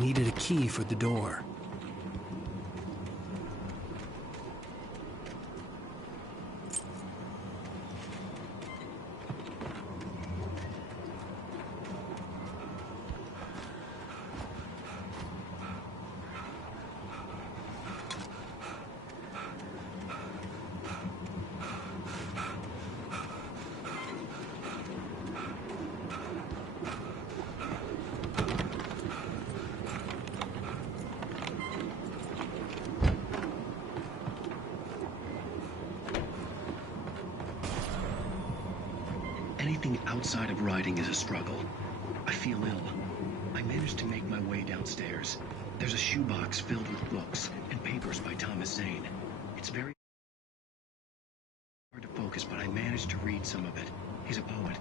needed a key for the door. Anything outside of riding is a struggle. I feel ill. I managed to make my way downstairs. There's a shoebox filled with books and papers by Thomas Zane. It's very hard to focus, but I managed to read some of it. He's a poet,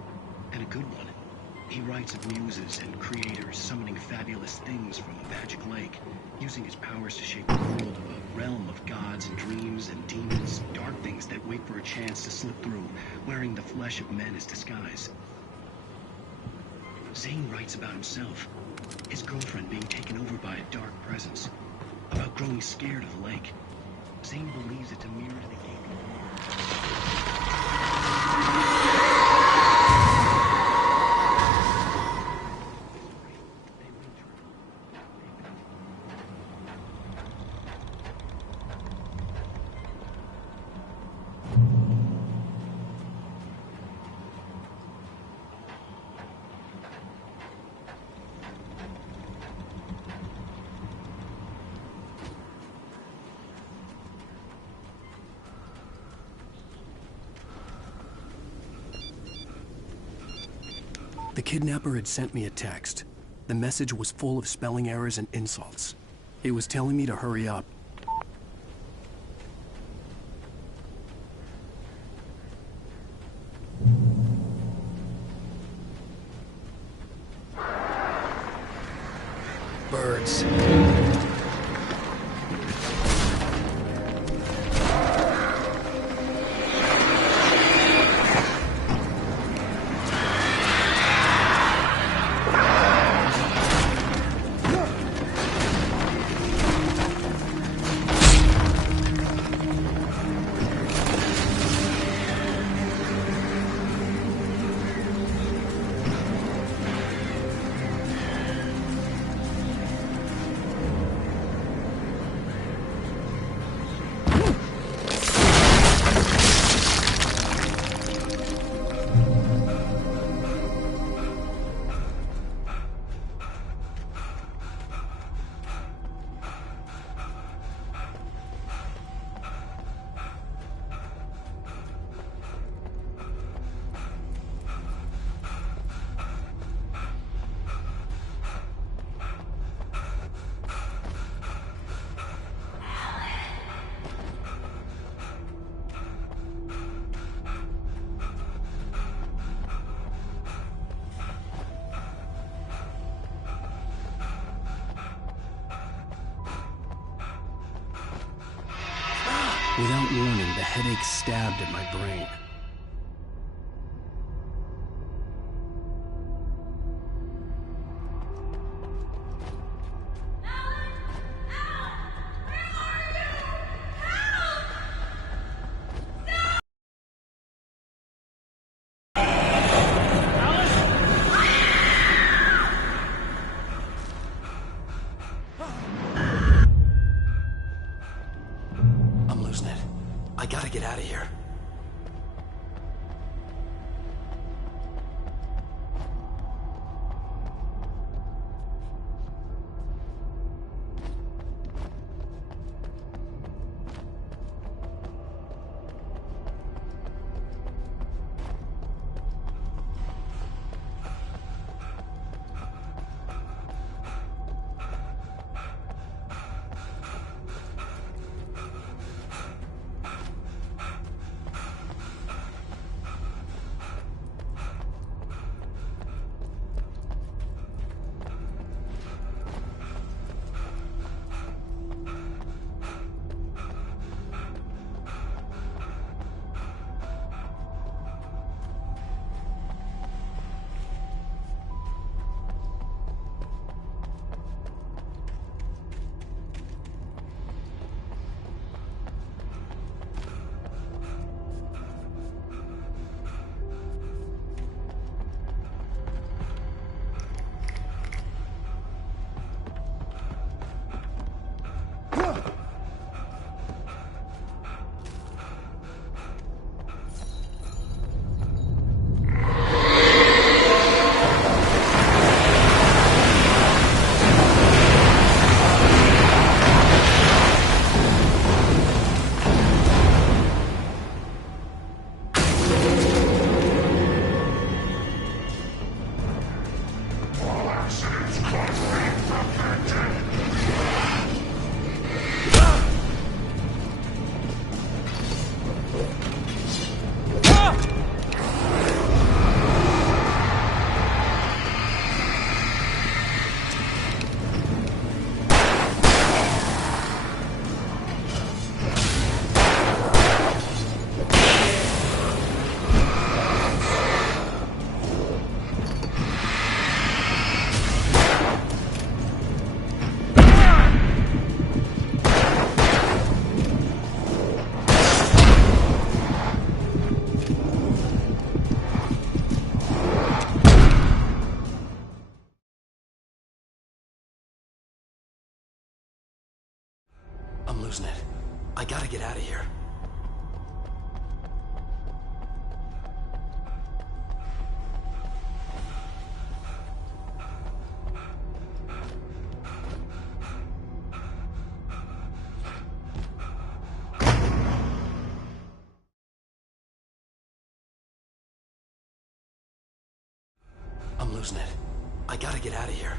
and a good one. He writes of muses and creators summoning fabulous things from a magic lake, using his powers to shape the world of a realm of gods and dreams and demons, dark things that wait for a chance to slip through, wearing the flesh of men as disguise. Zane writes about himself, his girlfriend being taken over by a dark presence, about growing scared of the lake. Zane believes it's a mirror to the game. The kidnapper had sent me a text. The message was full of spelling errors and insults. It was telling me to hurry up. Birds. Without warning, the headache stabbed at my brain. I gotta get out of here. losing it. I gotta get out of here. I'm losing it. I gotta get out of here.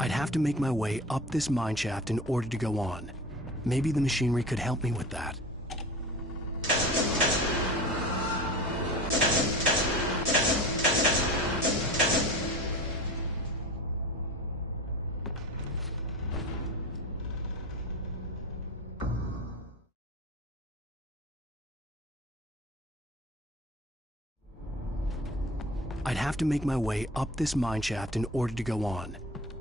I'd have to make my way up this mine shaft in order to go on. Maybe the machinery could help me with that. I'd have to make my way up this mine shaft in order to go on.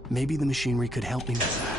Maybe the machinery could help me with that.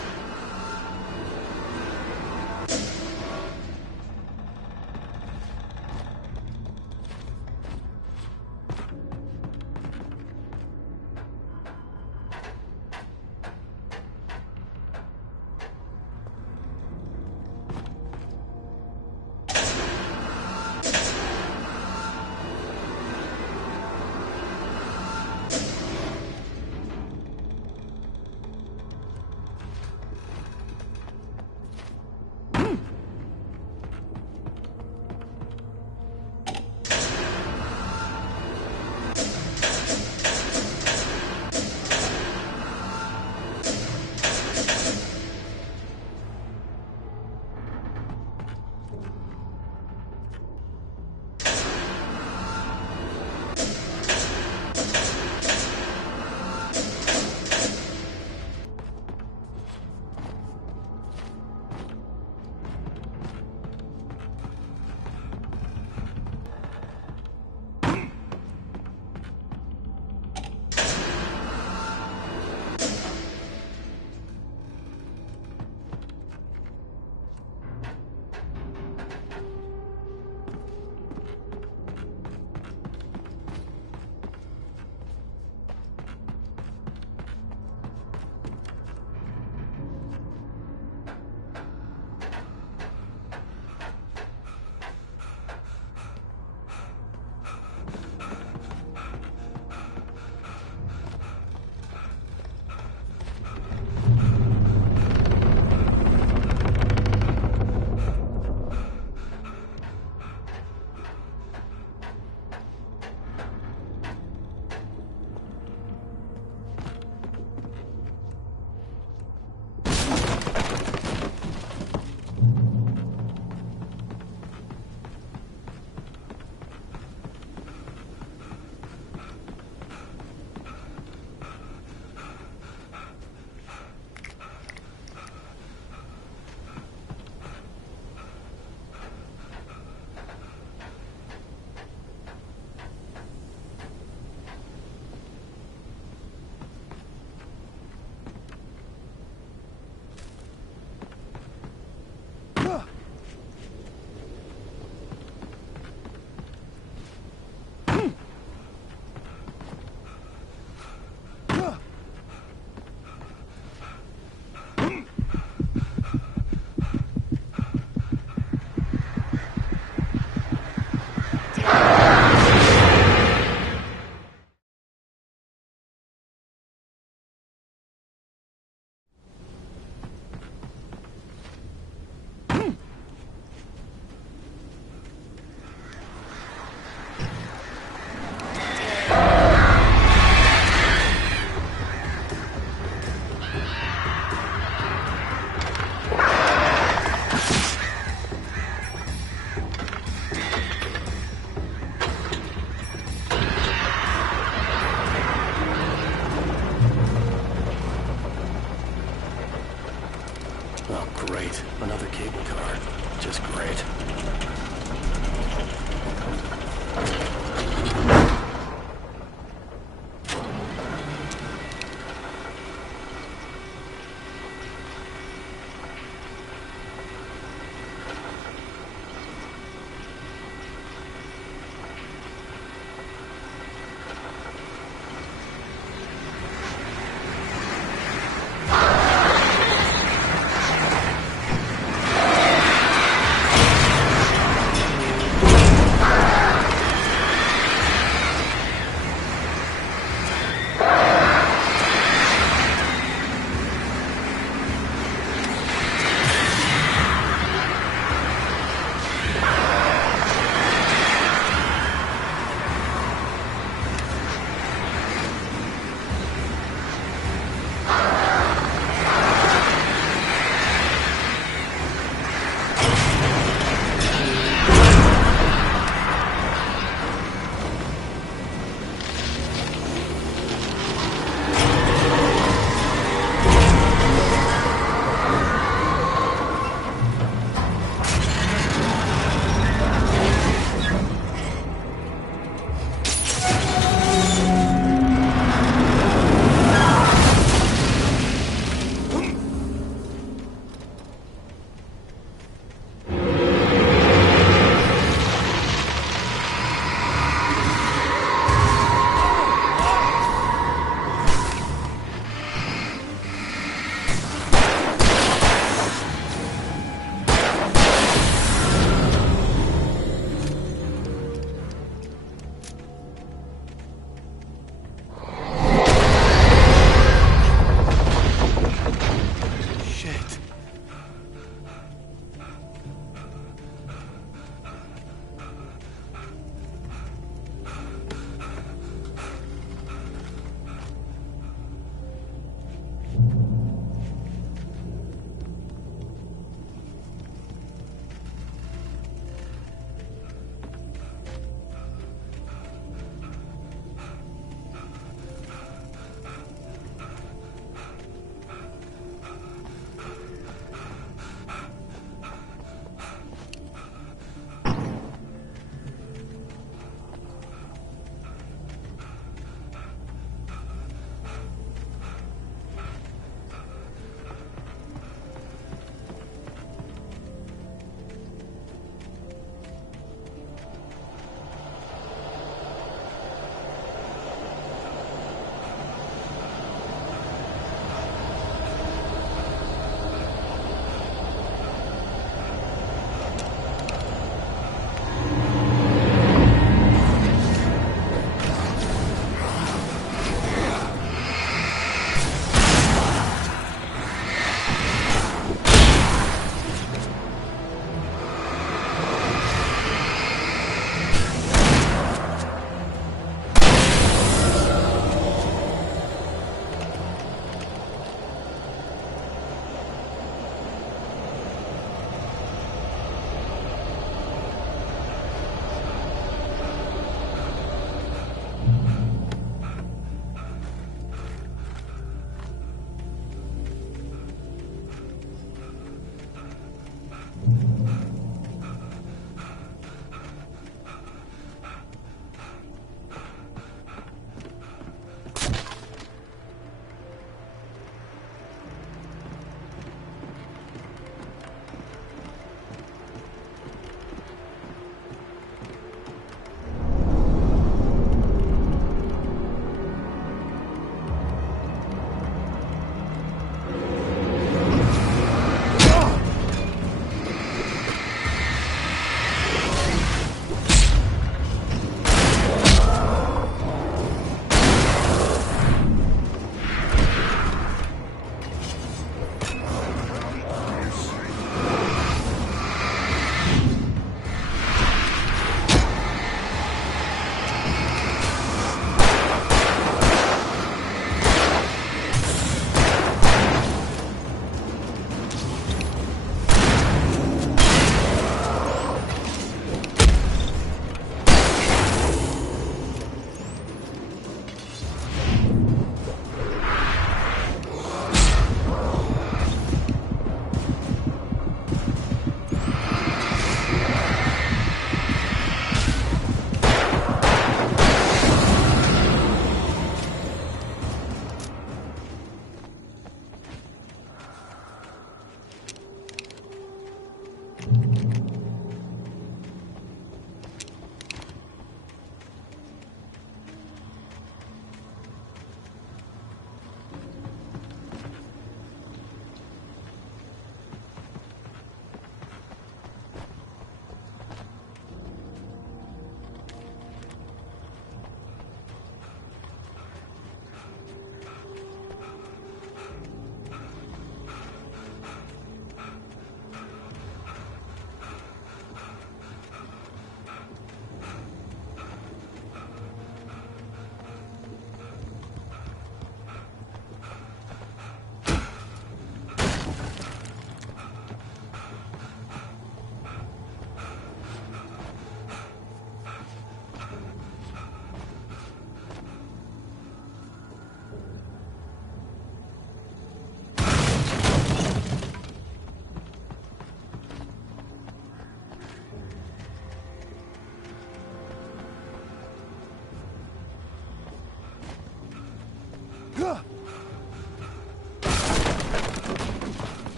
Oh, great. Another cable car. Just great.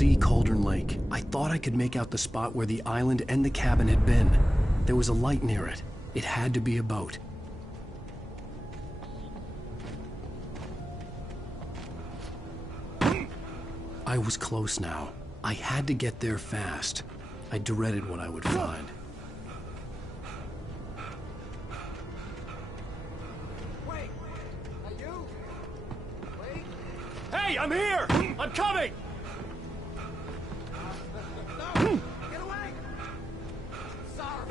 see Cauldron Lake. I thought I could make out the spot where the island and the cabin had been. There was a light near it. It had to be a boat. I was close now. I had to get there fast. I dreaded what I would find. Wait! Are you? Wait! Hey, I'm here! I'm coming! No! Get away! Sorry.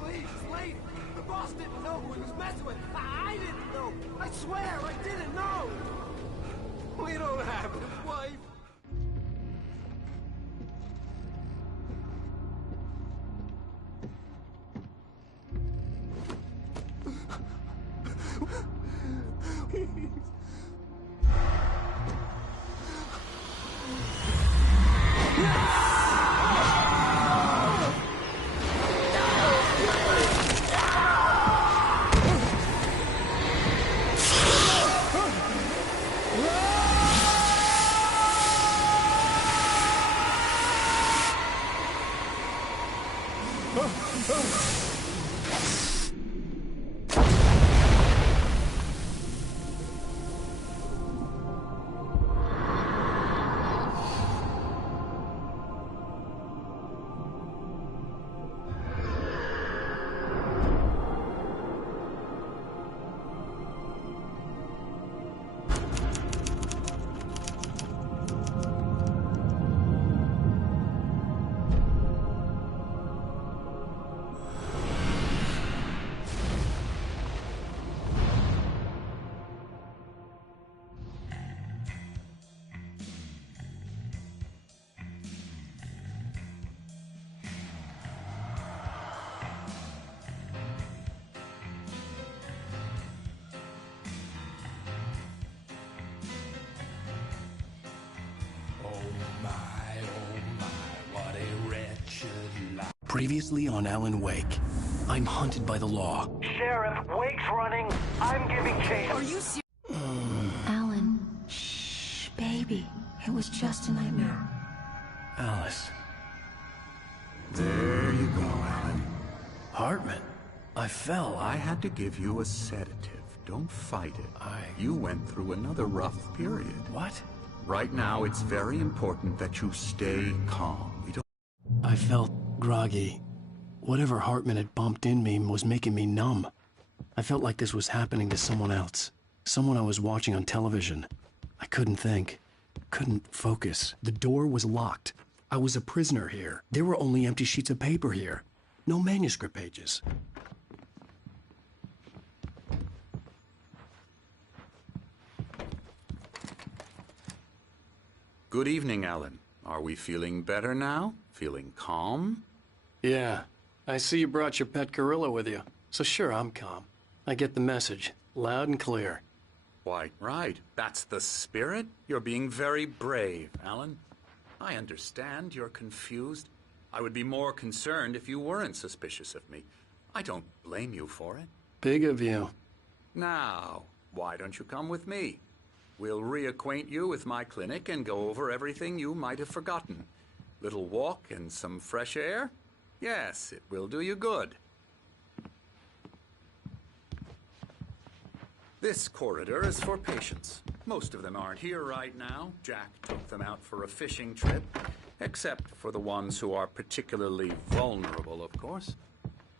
Please, lady. The boss didn't know who he was messing with. I didn't know. I swear, I didn't know. We don't have his wife. Previously on Alan Wake, I'm hunted by the law. Sheriff, Wake's running. I'm giving chase. Are you serious? Alan, shh, baby. It was just a nightmare. Alice. There you go, Alan. Hartman. I fell. I had to give you a sedative. Don't fight it. You went through another rough period. What? Right now, it's very important that you stay calm. We don't... I felt groggy. Whatever Hartman had bumped in me was making me numb. I felt like this was happening to someone else. Someone I was watching on television. I couldn't think. Couldn't focus. The door was locked. I was a prisoner here. There were only empty sheets of paper here. No manuscript pages. Good evening, Alan. Are we feeling better now? Feeling calm? Yeah. I see you brought your pet gorilla with you. So sure, I'm calm. I get the message. Loud and clear. Why, right. That's the spirit. You're being very brave, Alan. I understand you're confused. I would be more concerned if you weren't suspicious of me. I don't blame you for it. Big of you. Now, why don't you come with me? We'll reacquaint you with my clinic and go over everything you might have forgotten. Little walk and some fresh air? Yes, it will do you good. This corridor is for patients. Most of them aren't here right now. Jack took them out for a fishing trip, except for the ones who are particularly vulnerable, of course.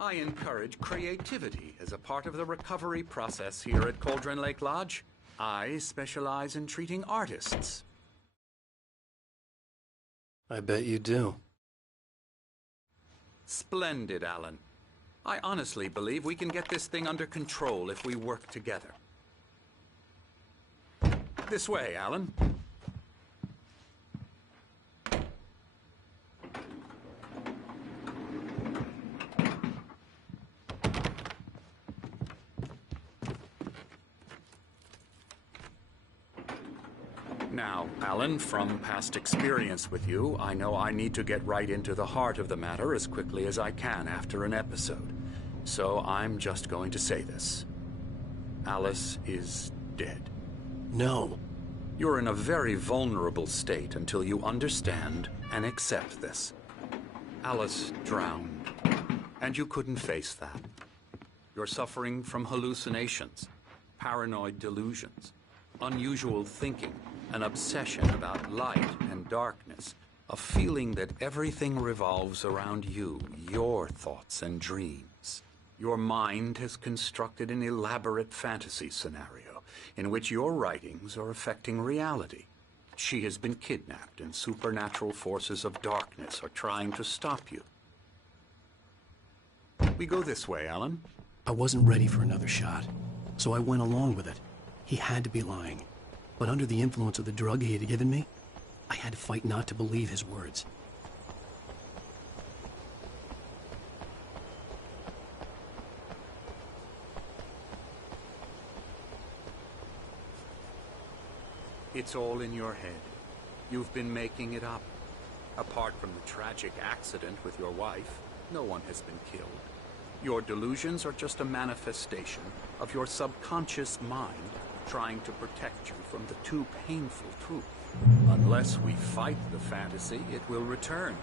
I encourage creativity as a part of the recovery process here at Cauldron Lake Lodge. I specialize in treating artists. I bet you do. Splendid, Alan. I honestly believe we can get this thing under control if we work together. This way, Alan. Now, Alan, from past experience with you, I know I need to get right into the heart of the matter as quickly as I can after an episode. So I'm just going to say this. Alice is dead. No. You're in a very vulnerable state until you understand and accept this. Alice drowned, and you couldn't face that. You're suffering from hallucinations, paranoid delusions, unusual thinking, an obsession about light and darkness, a feeling that everything revolves around you, your thoughts and dreams. Your mind has constructed an elaborate fantasy scenario in which your writings are affecting reality. She has been kidnapped, and supernatural forces of darkness are trying to stop you. We go this way, Alan. I wasn't ready for another shot, so I went along with it. He had to be lying. But under the influence of the drug he had given me, I had to fight not to believe his words. It's all in your head. You've been making it up. Apart from the tragic accident with your wife, no one has been killed. Your delusions are just a manifestation of your subconscious mind trying to protect you from the too painful truth. Unless we fight the fantasy, it will return.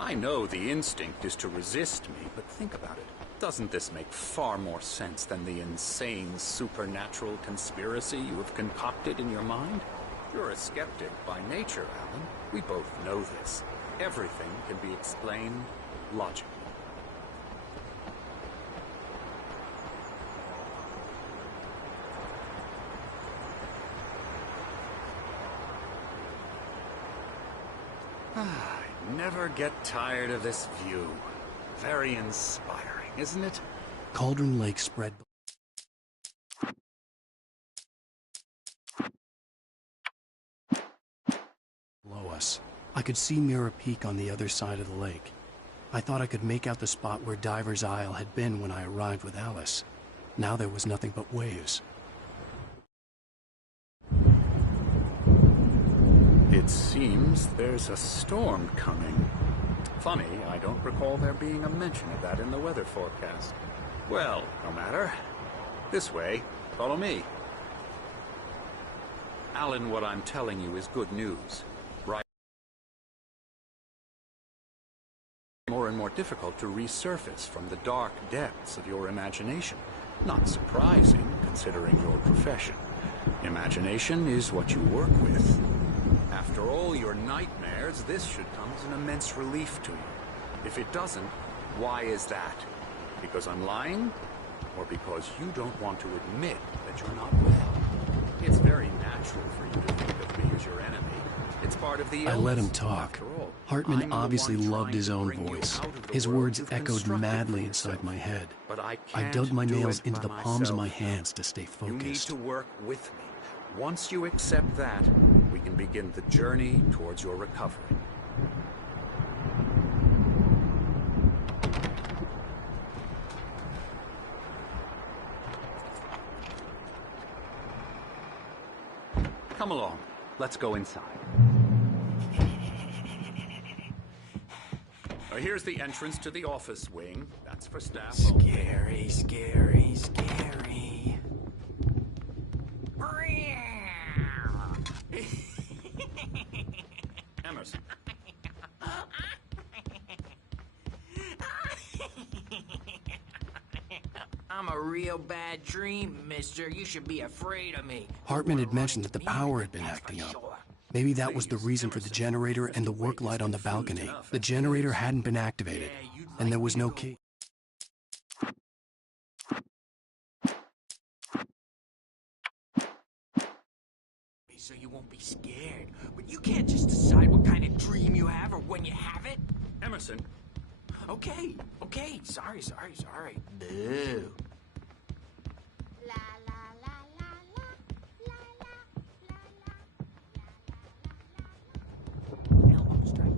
I know the instinct is to resist me, but think about it. Doesn't this make far more sense than the insane supernatural conspiracy you have concocted in your mind? You're a skeptic by nature, Alan. We both know this. Everything can be explained logically. I never get tired of this view. Very inspiring, isn't it? Cauldron Lake spread below us. I could see Mirror Peak on the other side of the lake. I thought I could make out the spot where Diver's Isle had been when I arrived with Alice. Now there was nothing but waves. It seems there's a storm coming. Funny, I don't recall there being a mention of that in the weather forecast. Well, no matter. This way. Follow me. Alan, what I'm telling you is good news. Right? More and more difficult to resurface from the dark depths of your imagination. Not surprising, considering your profession. Imagination is what you work with. After all your nightmares, this should come as an immense relief to you. If it doesn't, why is that? Because I'm lying? Or because you don't want to admit that you're not well? It's very natural for you to think of me as your enemy. It's part of the illness. I let him talk. Hartman obviously loved his own voice. His words echoed madly inside my head. But I dug my nails into the palms of my hands to stay You need focused. to work with me. Once you accept that, we can begin the journey towards your recovery. Come along. Let's go inside. Here's the entrance to the office wing. That's for staff. Scary, scary, scary. Emerson. I'm a real bad dream, mister. You should be afraid of me. Hartman had mentioned that the power had been acting up. Maybe that was the reason for the generator and the work light on the balcony. The generator hadn't been activated, and there was no key. So you won't be scared. But you can't just decide what kind of dream you have or when you have it. Emerson. Okay. Sorry. Boo. Elbow strike.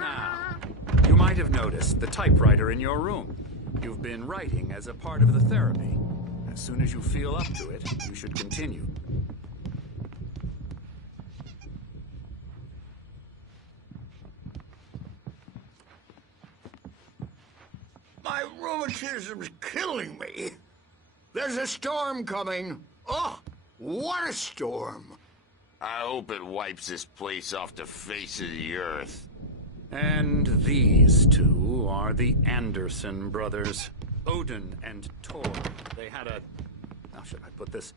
Now, you might have noticed the typewriter in your room. You've been writing as a part of the therapy. As soon as you feel up to it, you should continue. My rheumatism's killing me. There's a storm coming. Oh, what a storm. I hope it wipes this place off the face of the earth. And these two are the Anderson brothers, Odin and Thor. They had a, how should I put this,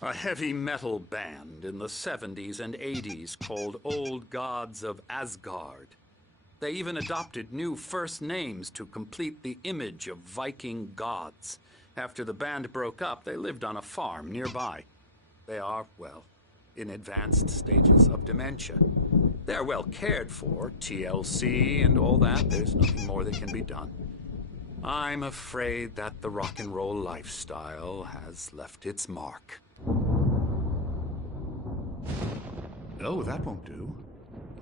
a heavy metal band in the 70s and 80s called Old Gods of Asgard. They even adopted new first names to complete the image of Viking gods. After the band broke up, they lived on a farm nearby. They are, well, in advanced stages of dementia. They're well cared for, TLC and all that. There's nothing more that can be done. I'm afraid that the rock and roll lifestyle has left its mark. Oh, that won't do.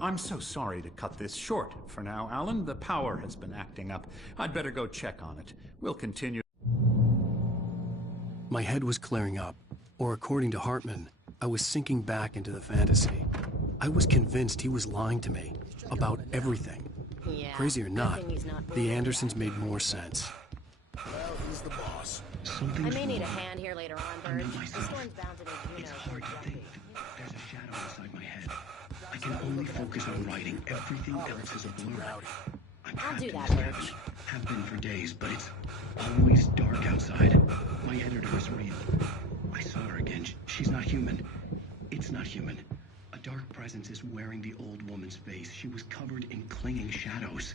I'm so sorry to cut this short for now, Alan. The power has been acting up. I'd better go check on it. We'll continue. My head was clearing up, or according to Hartman, I was sinking back into the fantasy. I was convinced he was lying to me about everything. Yeah, Crazy or not, not the Andersons made more sense. Well, he's the boss. I may need a hand here later on, Bert. The myself. storm's bound to make It's hard to think. There's a shadow inside my head. I can only focus on writing. Everything else is a blur. I'm I'll do trapped that, in this Bert. valley. Have been for days, but it's always dark outside. My editor is real. I saw her again. She's not human. It's not human. A dark presence is wearing the old woman's face. She was covered in clinging shadows.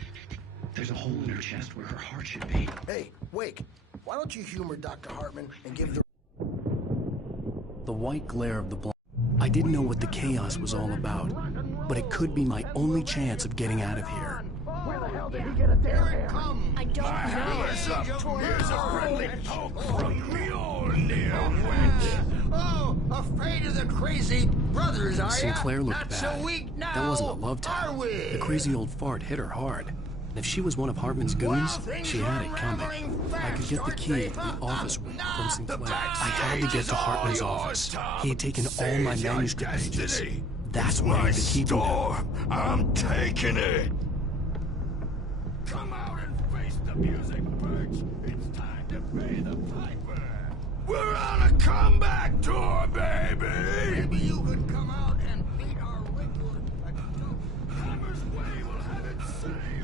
There's a hole in her chest where her heart should be. Hey, Wake, why don't you humor Dr. Hartman and give the... The white glare of the blind. I didn't know what the chaos was all about, but it could be my only chance of getting out of here. Where the hell did he get a damn hand? I don't know. Here's a friendly poke from Mjolnir, wench. Oh, afraid of the crazy brothers, are ya? Sinclair looked Not bad. so weak now, That wasn't a love are tap. we? The crazy old fart hit her hard. And if she was one of Hartman's goons, things she had were it coming. unraveling I could fast, get the aren't key they? to the office room from Sinclair. I had to backstage get is to all Hartman's yours, office. Tom. He had taken all my Seize your manuscript pages. destiny. That's where he had been keeping them. I'm taking it. Come out and face the music, Birch. It's time to pay the piper. We're on a comeback tour, baby. Maybe you could come out and beat our record. Hammer's Way will have it saved.